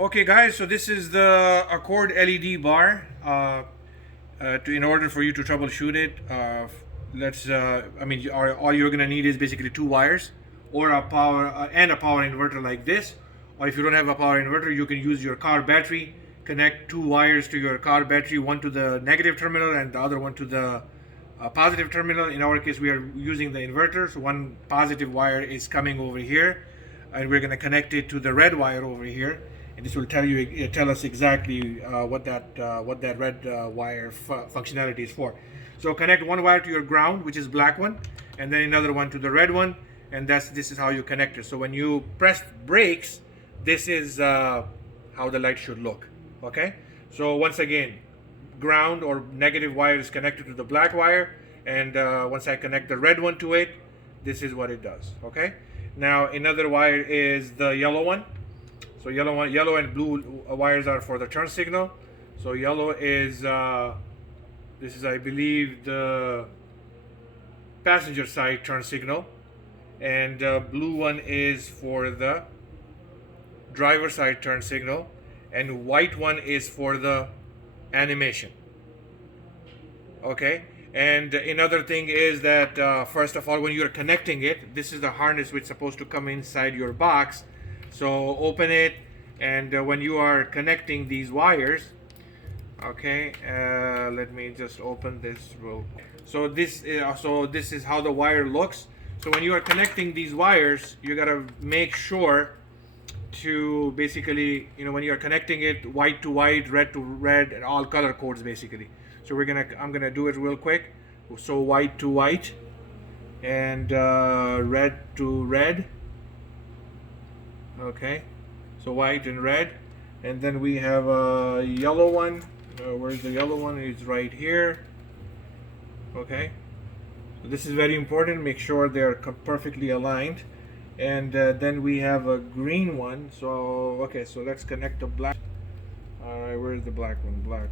Okay guys, so this is the Accord LED bar. In order for you to troubleshoot it, all you're gonna need is basically two wires or a power and a power inverter like this. Or if you don't have a power inverter, you can use your car battery. Connect two wires to your car battery, one to the negative terminal and the other one to the positive terminal. In our case, we are using the inverter, so one positive wire is coming over here, and we're gonna connect it to the red wire over here. And this will tell us exactly what that red wire functionality is for. So connect one wire to your ground, which is black one, and then another one to the red one, and this is how you connect it. So when you press brakes, this is how the light should look. Okay. So once again, ground or negative wire is connected to the black wire, and once I connect the red one to it, this is what it does. Okay. Now another wire is the yellow one. So yellow and blue wires are for the turn signal. So yellow is this is, I believe, the passenger side turn signal, and blue one is for the driver side turn signal, and white one is for the animation. Okay. And another thing is that first of all, when you're connecting it, this is the harness which is supposed to come inside your box. So open it, and when you are connecting these wires, okay, let me just open this real quick. So this is how the wire looks. So when you are connecting these wires, you gotta make sure to basically, when you are connecting it, white to white, red to red, and all color codes basically. So I'm gonna do it real quick. So white to white, and red to red. Okay, so white and red, and then we have a yellow one. Where's the yellow one? It's right here. Okay, so this is very important. Make sure they're perfectly aligned. And then we have a green one. So okay, so let's connect the black. All right, where's the black one? Black.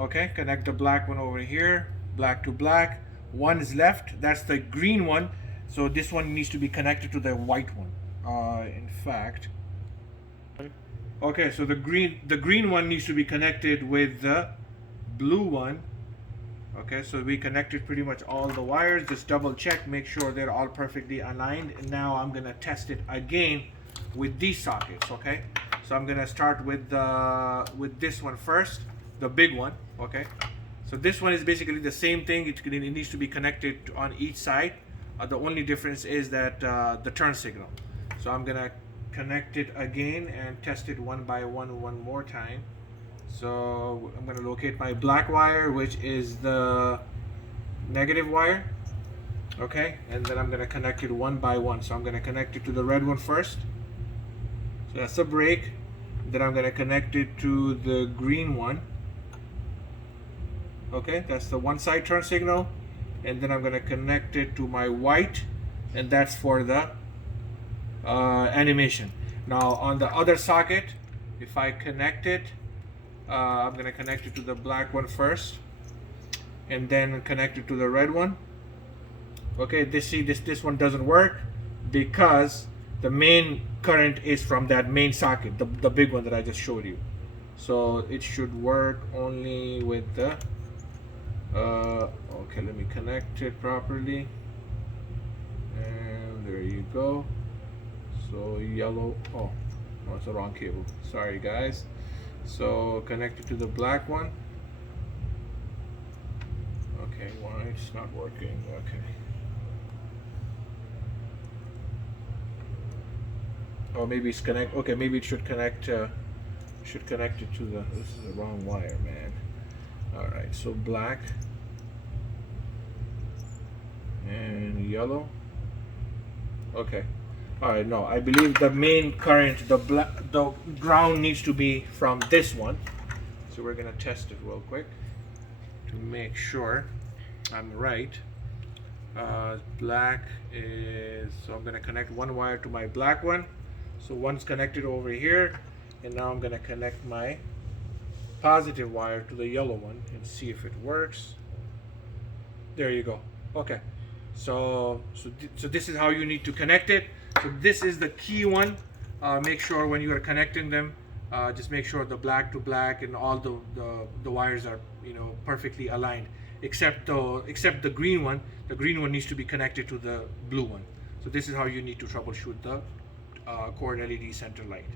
Okay, connect the black one over here. Black to black. One is left. That's the green one. So this one needs to be connected to the white one. In fact, okay, so the green one needs to be connected with the blue one. Okay, so we connected pretty much all the wires. Just double check, make sure they're all perfectly aligned. And now I'm gonna test it again with these sockets. Okay, so I'm gonna start with this one first, the big one. Okay, so this one is basically the same thing. It needs to be connected on each side. The only difference is that the turn signal. So I'm gonna connect it again and test it one by one more time. So I'm gonna locate my black wire, which is the negative wire. Okay, and then I'm gonna connect it one by one. So I'm gonna connect it to the red one first. So that's the brake. Then I'm gonna connect it to the green one. Okay, that's the one side turn signal. And then I'm gonna connect it to my white, and that's for the animation. Now on the other socket, if I connect it, I'm gonna connect it to the black one first, and then connect it to the red one. Okay, this one doesn't work because the main current is from that main socket, the big one that I just showed you. So it should work only with the okay, let me connect it properly, and there you go. So yellow, oh no, it's the wrong cable, sorry guys. So connect it to the black one. Okay, why it's not working? Okay, oh, maybe it's connect, okay, maybe it should connect it to the, this is the wrong wire, man. All right, so black and yellow. Okay. All right, no, I believe the main current, the ground needs to be from this one. So we're gonna test it real quick to make sure I'm right. Black is, so I'm gonna connect one wire to my black one. So one's connected over here, and now I'm gonna connect my positive wire to the yellow one and see if it works. There you go. Okay. So this is how you need to connect it. So this is the key one. Make sure when you are connecting them, just make sure the black to black and all the wires are, you know, perfectly aligned, except the green one. The green one needs to be connected to the blue one. So this is how you need to troubleshoot the cord LED center light.